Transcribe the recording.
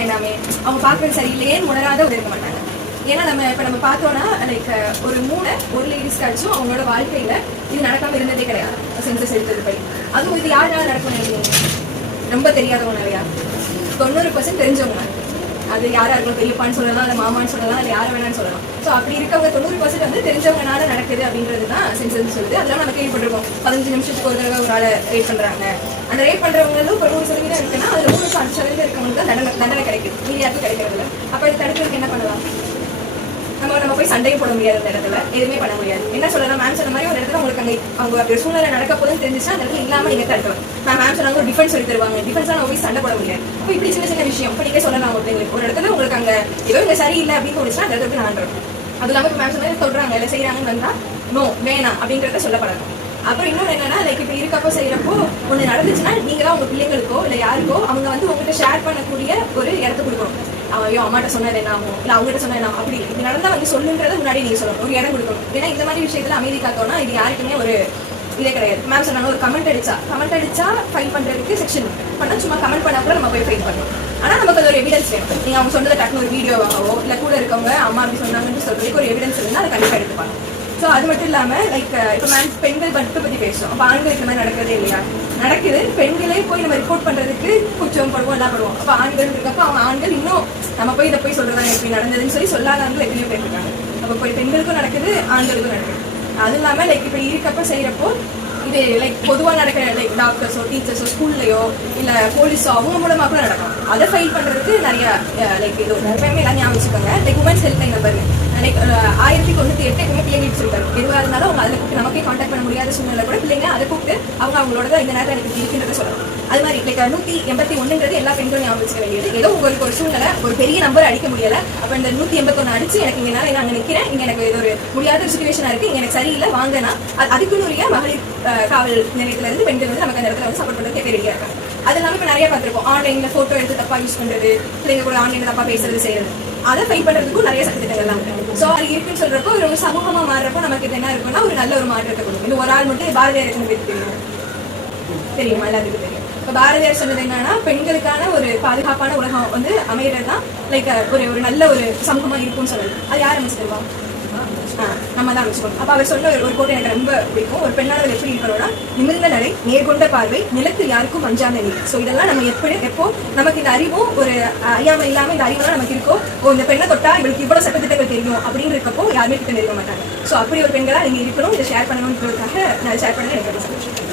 வேண்டாமே, அவங்க பார்க்கறது சரியில்லையேன்னு உணராத ஒரு இருக்க மாட்டாங்க. ஏன்னா நம்ம பார்த்தோம்னா லைக் ஒரு லேடிஸ்க்காச்சும் அவங்களோட வாழ்க்கையில இது நடக்காம இருந்ததே கிடையாது. சென்சஸ் எடுத்தது படி அதுவும் இது யாரால நடக்கும் நினைக்கிறீங்க? ரொம்ப தெரியாதவங்க நிறையா, 90% தெரிஞ்சவங்க. அது யாரா இருக்கும், பெரியப்பான்னு சொல்லலாம், இல்லை மாமான்னு சொல்லலாம், இல்லை யாரை வேணான்னு சொல்லலாம். ஸோ அப்படி இருக்கவங்க 90% வந்து தெரிஞ்சவங்கனால நடக்குது அப்படின்றது தான் சென்சஸ் சொல்லுது. அதெல்லாம் நம்ம கேள்விப்பட்டிருக்கோம். 15 நிமிஷத்துக்கு ஒரு தடவை ஒரு ஆளை ரேப் பண்றாங்க. அந்த ரேப் பண்றவங்களும் ஒரு 100% இருக்குன்னா அதுல 3% இருக்கவங்களுக்கு தான் தண்டனை கிடைக்குது, மீடியாவுக்கு கிடைக்கிறது இல்லை. அப்ப இது தடுக்கிறதுக்கு என்ன பண்ணலாம்? நம்ம போய் சண்டையும் போட முடியாது, அந்த இடத்துல எதுவுமே பண்ண முடியாது. என்ன சொல்லலாம், மேம் சொன்ன மாதிரி ஒரு இடத்துல உங்களுக்கு அங்கே அவங்க அப்படி சூழ்நிலை நடக்க போதுன்னு தெரிஞ்சுச்சா அந்த இடத்துல இல்லாமல் நீங்கள் தடுக்கலாம். மேம் சொன்னாங்க ஒரு டிஃபென்ஸ் சொல்லி தருவாங்க, டிஃபென்ஸாக நம்ம போய் சண்டை போட முடியாது. அப்போ இப்படி சின்ன சின்ன விஷயம் இப்போ நீங்கள் சொல்லலாம். ஒரு இடத்துல உங்களுக்கு அங்கே ஏதோ இங்கே சரியில்லை அப்படின்னு தோணுச்சுன்னா அந்த இடத்துல நான் இருக்கணும். அது இல்லாமல் இப்போ மேம் சொன்னா சொல்றாங்க இல்லை செய்யறாங்கன்னு வந்தா நோ வேணாம் அப்படிங்கிறத சொல்லப்படணும். அப்புறம் இன்னொன்று என்னன்னா, லைக் இப்போ இருக்கப்போ செய்யறப்போ ஒன்று நடந்துச்சுன்னா நீங்க தான் உங்க பிள்ளைங்களுக்கோ இல்லை யாருக்கோ அவங்க வந்து உங்ககிட்ட ஷேர் பண்ணக்கூடிய ஒரு இடத்த கொடுக்கணும். ஐயோ அம்மாட்ட சொன்னது என்ன ஆகும், இல்லை அவங்ககிட்ட சொன்னது என்ன அப்படி இது நடந்தா வந்து சொல்லுன்றதை முன்னாடி நீங்க சொல்லணும், ஒரு இடம் கொடுக்கணும். ஏன்னா இந்த மாதிரி விஷயத்துல அமைதி காத்தோம்னா இது யாருக்குமே ஒரு இதே கிடையாது. மேம் சொன்னாங்க ஒரு கமெண்ட் அடிச்சா ஃபைல் பண்றதுக்கு செக்ஷன் பண்ணா சும்மா கமெண்ட் பண்ணா கூட நம்ம போய் ஃபைல் பண்ணணும். ஆனா நமக்கு அது ஒரு எவிடன்ஸ் வேணும். நீங்க அவங்க சொன்னதை டக்குனு ஒரு வீடியோ வாங்கவோ இல்லை கூட இருக்கவங்க அம்மா அப்படி சொன்னாங்கன்னு சொல்றதுக்கு ஒரு எவிடன்ஸ் இருந்தால் அதை கண்டிப்பாக எடுத்துப்பாங்க. ஸோ அது மட்டும் இல்லாமல் லைக் இப்போ மேம் பெண்கள் மட்டும் பற்றி பேசுவோம். அப்போ ஆண்கள் இந்த மாதிரி நடக்கிறதே இல்லையா? நடக்குது. பெண்களே போய் நம்ம ரிப்போர்ட் பண்ணுறதுக்கு கூச்சம் படுவோம், எல்லாம் படுவோம். அப்போ ஆண்கள் இருக்கப்போ அவங்க ஆண்கள் இன்னும் நம்ம போய் இதை போய் சொல்கிறதாங்க இப்படி நடந்ததுன்னு சொல்லி சொல்லாதவங்க எத்தனையோ பேர் இருக்காங்க. அப்போ போய் பெண்களுக்கும் நடக்குது, ஆண்களுக்கும் நடக்குது. அது இல்லாமல் லைக் இப்படி இருக்கப்போ செய்கிறப்போ இது லைக் பொதுவாக நடக்கிற லைக் டாக்டர்ஸோ டீச்சர்ஸோ ஸ்கூல்லையோ இல்லை போலீஸோ அவங்க மூலமாக கூட நடக்கும். அதை ஃபைல் பண்ணுறதுக்கு நிறைய லைக் இது எப்பயுமே எல்லாம் ஞாபகம் வச்சுக்கோங்க. Like women's help line number like 1098 எப்பவுமே பிள்ளைங்க சொல்லிட்டாரு. எதுவாக இருந்தாலும் அவங்க அதில் கூப்பிட்டு நமக்கே கான்டாக்ட் பண்ண முடியாத சூழ்நிலை கூட பிள்ளைங்க அதை கூப்பிட்டு அவங்களோட தான் இந்த நேரத்தில் எனக்கு இருக்கின்றதை சொல்லணும். அது மாதிரி லைக் 181 எல்லா பெண்களும் ஞாபகம் வச்சுக்க வேண்டியது. ஏதோ உங்களுக்கு ஒரு சூழ்நிலை ஒரு பெரிய நம்பர் அடிக்க முடியல, அப்போ இந்த 181 அடிச்சு எனக்கு இங்கே நான் அங்கே நிற்கிறேன், இங்கே எனக்கு இது ஒரு முடியாத ஒரு சுச்சுவேஷனாக இருக்குது, இங்கே எனக்கு சரியில்லை வாங்கினா அதுக்குன்னுரிய மகளிர் காவல் நிலையத்துல இருந்து பெண்கள் வந்து நமக்கு அந்த இடத்துல வந்து சப்போர்ட் பண்ணுறது ரெடியாக இருக்காங்க. அது இல்லாமல் இப்போ நிறைய பார்த்துருப்போம், ஆன்லைனில் ஃபோட்டோ எடுத்து தப்பாக யூஸ் பண்ணுறது, பிள்ளைங்க கூட ஆன்லைனில் தப்பாக பேசுறது செய்யறது, அதை ஃபைட் பண்ணுறதுக்கும் நிறைய சட்டத்திட்டங்கள்லாம் இருக்கு. ஸோ அது இருக்குன்னு சொல்றப்போ ஒரு சமூகமாக மாறுறப்போ நமக்கு இது என்ன இருக்குன்னா ஒரு நல்ல ஒரு மாற்றத்தை கொடுக்கும். இது ஒரு ஆள் மட்டும் பாரதியார் இருக்குன்னு தெரியுமா? எல்லாத்துக்கும் தெரியும். இப்போ பாரதியார் சொன்னது என்னன்னா, பெண்களுக்கான ஒரு பாதுகாப்பான உலகம் வந்து அமைகிறது தான் லைக் ஒரு நல்ல ஒரு சமூகமாக இருக்கும்னு சொல்லுது. அது யார் அமைச்சு தருவா? நம்ம தான் அமைச்சுக்கணும். அப்போ அவர் சொன்ன ஒரு கோட்டை எனக்கு ரொம்ப பிடிக்கும். ஒரு பெண்ணாளர் எப்படி இருக்கணும்னா, நிமிர்ந்த நடை, நேர்கொண்ட பார்வை, நிலத்தில் யாருக்கும் அஞ்சாத நீர். ஸோ இதெல்லாம் நம்ம எப்போ நமக்கு இந்த அறிவும் ஒரு அறியாமல் இல்லாமல் இந்த அறிவுலாம் நமக்கு இருக்கோ, இந்த பெண்ணை தொட்டா இவளுக்கு இவ்வளோ சட்டத்திட்டங்கள் தெரியும் அப்படின்னு இருக்கப்போ யாருமே கிட்ட நெருங்க மாட்டாங்க. ஸோ அப்படி ஒரு பெண்களாக நீங்கள் இருக்கணும். இதை ஷேர் பண்ணணுன்றதுக்காக நான் ஷேர் பண்ண எனக்கு சந்தோஷம்.